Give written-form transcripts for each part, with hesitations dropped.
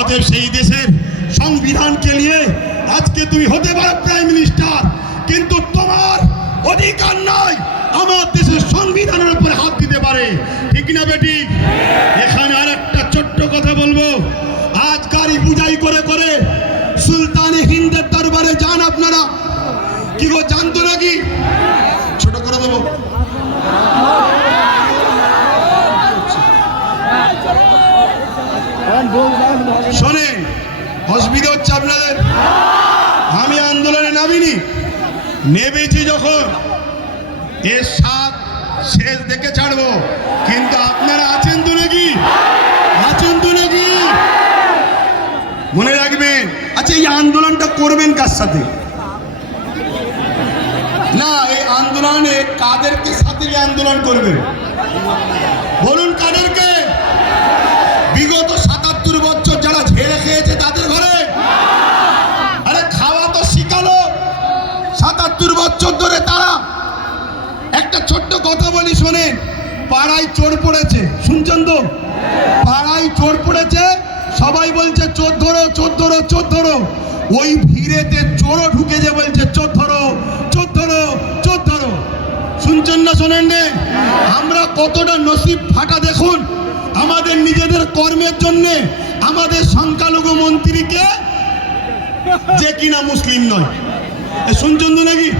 অতএব সেই দেশের সংবিধানকে নিয়ে আজকে তুমি হতে পারো প্রাইম মিনিস্টার, কিন্তু তোমার অধিকার নয় আমার দেশের সংবিধানের উপরে হাত দিতে পারে। ঠিক না বেটি? এখানে আর একটা ছোট্ট কথা বলবো। আজ গাড়ি বুঝাই করে করে সুলতানে হিন্দের দরবারে যান আপনারা। কি গো, জানতো নাকি? ছোট করে দেবো। শোনেন, অসুবিধা হচ্ছে আপনাদের? আমি আন্দোলনে নামিনি, নেমেছি যখন এর সাত শেষ দেখে ছাড়বো, কিন্তু আপনারা আছেন তো নাকি? আছেন তো নাকি? মনে রাখবেন। আচ্ছা, এই আন্দোলনটা করবেন কার সাথে? না, এই আন্দোলনে কাদেরকে সাথে আন্দোলন করবেন বলুন? কাদেরকে? বিগত ৭৭ বছর যারা ঝেড়ে খেয়েছে তাদের ঘরে? আরে খাওয়া তো শিখালো ৭৭ বছর ধরে তারা। একটা ছোট্ট কথা বলি শোনেন, পাড়ায় চোর পড়েছে, শুনছেন তো? পাড়ায় চোর পড়েছে, সবাই বলছে চোর ধরো, চোর ধরো, চোর ধরো। ওই ভিড়েতে চোরও ঢুকেছে, বলছে চোর ধরো, চোর ধরো, চোর ধরো। শুনছেন না শোনেন রে? আমরা কতটা নসিব ফাটা দেখুন। আমাদের নিজেদের কর্মের জন্য আমাদের সংখ্যালঘু মন্ত্রীকে, যে কিনা মুসলিম নয়, শুনছেন তো নাকি?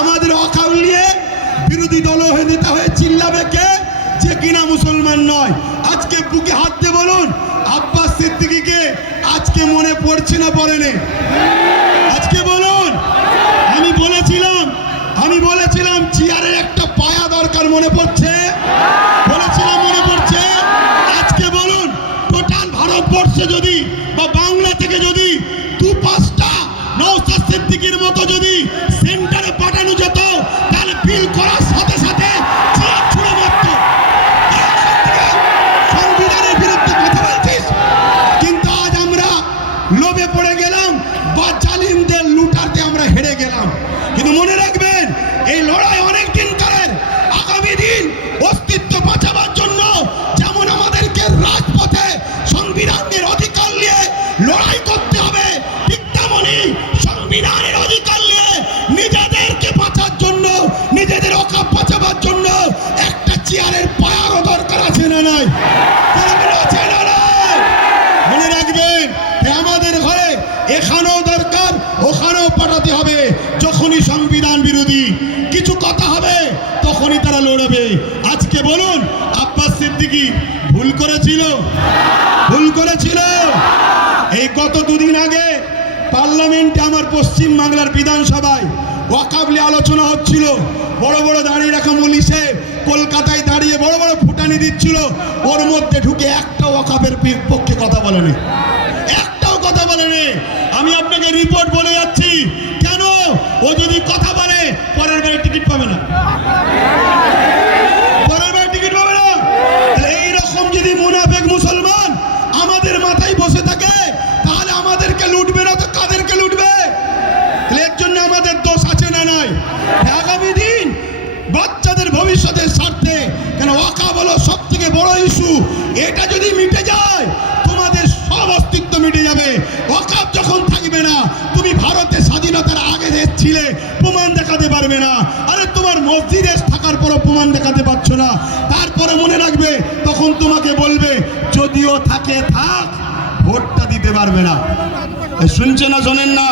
আমাদের অকাউল নিয়ে বিরোধী দল হয়ে নেতা হয়ে চিল্লাবে কে? যে কিনা মুসলমান নয়। আজকে বুকে হাত দিয়ে বলুন, আব্বাস সিদ্দিকীকে আজকে মনে পড়ছে না পড়েনি? আজকে বলুন। আমি বলেছিলাম চেয়ারের একটা পায়া দরকার, মনে পড়ছে? বলেছিলাম মনে পড়ছে? আজকে বলুন, টোটাল ভারতবর্ষে যদি বা বাংলা থেকে যদি ২-৫টা নওশাদ সিদ্দিকীর মতো যদি সেন্টারে পাঠানো যেত, তাহলে বিল করার সাথে সাথে চেয়ার ছুঁড়ে মারত। সংবিধানের বিরুদ্ধে কথা বলছিস, কিন্তু আজ আমরা লোভে পড়ে গেলাম বা জালিমদের লুটাতে আমরা হেরে গেলাম। কিন্তু মনে রাখবেন, এই লড়াই অনেক দিন কালের। আগামী দিন অস্তিত্ব বাঁচাবার জন্য যেমন আমাদেরকে রাজপথে সংবিধানের অধিকার নিয়ে লড়াই করতে হবে, ঠিক তেমনি সংবিধানের অধিকার নিয়ে নিজেদেরকে বাঁচার জন্য, নিজেদের অকাপ বাঁচাবার জন্য একটা চেয়ারের পায়ারও দরকার আছে না নাই? আছে না নাই? মনে রাখবেন, আমাদের ঘরে এখানেও দরকার, ওখানেও পাঠাতে হবে। যখনই সংবিধান বিরোধী কিছু কথা হবে, তখনই তারা লড়বে। আজকে বলুন, আব্বাস সিদ্দিকী ভুল করেছিল? ভুল করেছিল? এই গত দুদিন আগে পার্লামেন্টে, আমার পশ্চিম বাংলার বিধানসভায় ওয়াকফ নিয়ে আলোচনা হচ্ছিল। বড় বড় দাঁড়িয়ে রাখা মলিশে কলকাতায় দাঁড়িয়ে বড় বড় ফুটানি দিচ্ছিল, ওর মধ্যে ঢুকে একটা ওয়াকফের পক্ষে কথা বলেনি, একটাও কথা বলেনি। আমি আপনাকে রিপোর্ট বলে যাচ্ছি। কেন? ও যদি কথা বলে পরের বারে টিকিট পাবে না, পরের বারে টিকিট পাবে না। এইরকম যদি মুনাফেক মুসলমান আমাদের মাথায় বসে থাকে, তাহলে আমাদেরকে লুটবে না তো কাদেরকে লুটবে? এর জন্য আমাদের দোষ আছে না নাই? আগামী দিন বাচ্চাদের ভবিষ্যতের স্বার্থে, কেন ওয়াকফ হলো সব থেকে বড় ইস্যু, এটা যদি মিটে যায় তোমাদের সব অস্তিত্ব মিটে যাবে। ওয়াকফ যখন থাকবে না, তুমি ভারতে স্বাধীনতার আগে দেশ ছিলে, প্রমাণ দেখাতে পারবে না। আরে তোমার মসজিদে থাকার পরও প্রমাণ দেখাতে পারছো না, তারপরে মনে রাখবে, তখন তোমাকে বলবে যদিও থাকে থাক, ভোটটা দিতে পারবে না। শুনছে না শোনেন না?